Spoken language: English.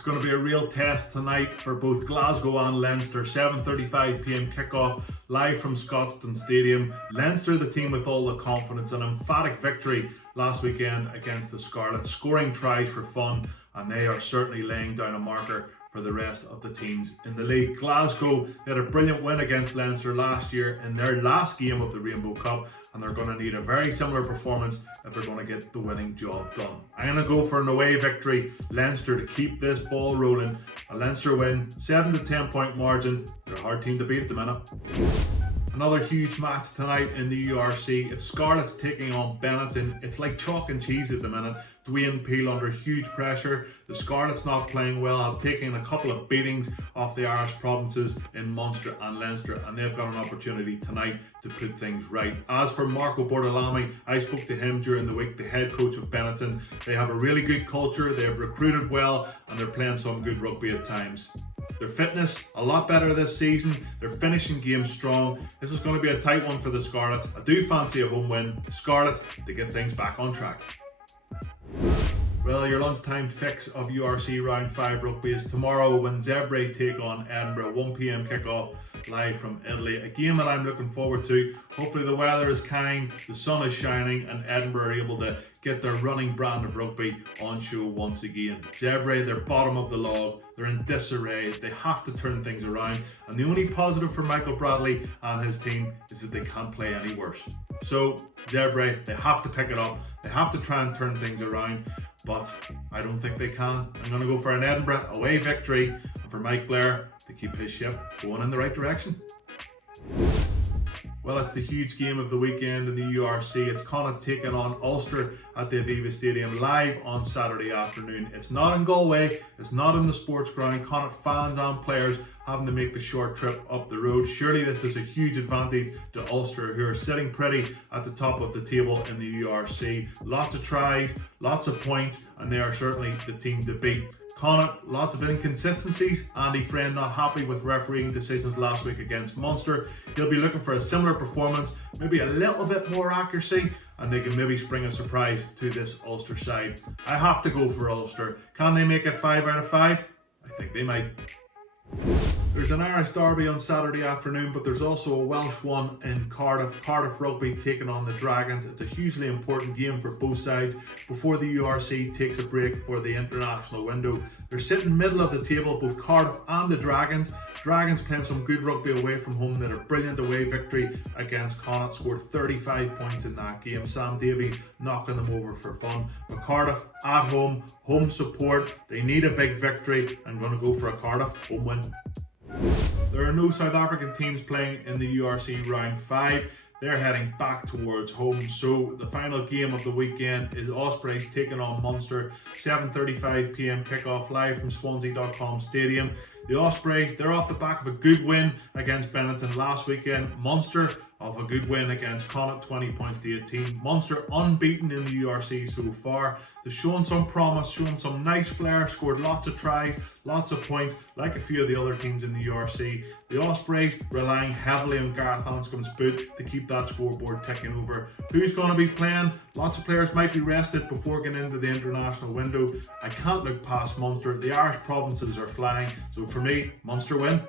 It's going to be a real test tonight for both Glasgow and Leinster. 7:35 p.m. kickoff live from Scotstoun Stadium. Leinster, the team with all the confidence, an emphatic victory last weekend against the Scarlets, scoring tries for fun, and they are certainly laying down a marker for the rest of the teams in the league. Glasgow had a brilliant win against Leinster last year in their last game of the Rainbow Cup, and they're going to need a very similar performance if they're going to get the winning job done. I'm going to go for an away victory, Leinster, to keep this ball rolling. A Leinster win, 7 to 10 point margin. They're a hard team to beat at the minute. Another huge match tonight in the URC. It's Scarlets taking on Benton. It's like chalk and cheese at the minute. Dwayne Peel under huge pressure. The Scarlets not playing well, have taken a couple of beatings off the Irish provinces in Munster and Leinster, and they've got an opportunity tonight to put things right. As for Marco Bortolami, I spoke to him during the week, the head coach of Benton. They have a really good culture, they have recruited well, and they're playing some good rugby at times. Their fitness, a lot better this season. They're finishing games strong. This is going to be a tight one for the Scarlets. I do fancy a home win. Scarlets to get things back on track. Well, your lunchtime fix of URC Round 5 rugby is tomorrow when Zebre take on Edinburgh. 1 p.m. kickoff live from Italy. A game that I'm looking forward to. Hopefully the weather is kind, the sun is shining, and Edinburgh are able to get their running brand of rugby on show once again. Zebre, they're bottom of the log. They're in disarray. They have to turn things around. And the only positive for Michael Bradley and his team is that they can't play any worse. So, Zebre, they have to pick it up. They have to try and turn things around. But I don't think they can. I'm going to go for an Edinburgh away victory, and for Mike Blair to keep his ship going in the right direction. Well, it's the huge game of the weekend in the URC. It's Connacht taking on Ulster at the Aviva Stadium live on Saturday afternoon. It's not in Galway, it's not in the sports ground. Connacht fans and players having to make the short trip up the road. Surely this is a huge advantage to Ulster, who are sitting pretty at the top of the table in the URC. Lots of tries, lots of points, and they are certainly the team to beat. Connacht, lots of inconsistencies. Andy Friend not happy with refereeing decisions last week against Munster. He'll be looking for a similar performance, maybe a little bit more accuracy, and they can maybe spring a surprise to this Ulster side. I have to go for Ulster. Can they make it 5 out of 5? I think they might. There's an Irish derby on Saturday afternoon, but there's also a Welsh one in Cardiff. Cardiff Rugby taking on the Dragons. It's a hugely important game for both sides before the URC takes a break for the international window. They're sitting middle of the table, both Cardiff and the Dragons. Dragons playing some good rugby away from home. They had a brilliant away victory against Connacht, scored 35 points in that game. Sam Davies knocking them over for fun. But Cardiff at home, home support. They need a big victory. I'm going to go for a Cardiff home win. There are no South African teams playing in the URC Round 5. They're heading back towards home. So the final game of the weekend is Ospreys taking on Munster. 7:35 p.m. kickoff live from Swansea.com Stadium. The Ospreys, they're off the back of a good win against Benton last weekend. Munster off a good win against Connacht, 20 points to 18. Munster unbeaten in the URC so far. They've shown some promise, shown some nice flair, scored lots of tries, lots of points, like a few of the other teams in the URC. The Ospreys relying heavily on Gareth Anscombe's boot to keep that scoreboard ticking over. Who's going to be playing? Lots of players might be rested before getting into the international window. I can't look past Munster. The Irish provinces are flying, so for me, Munster win.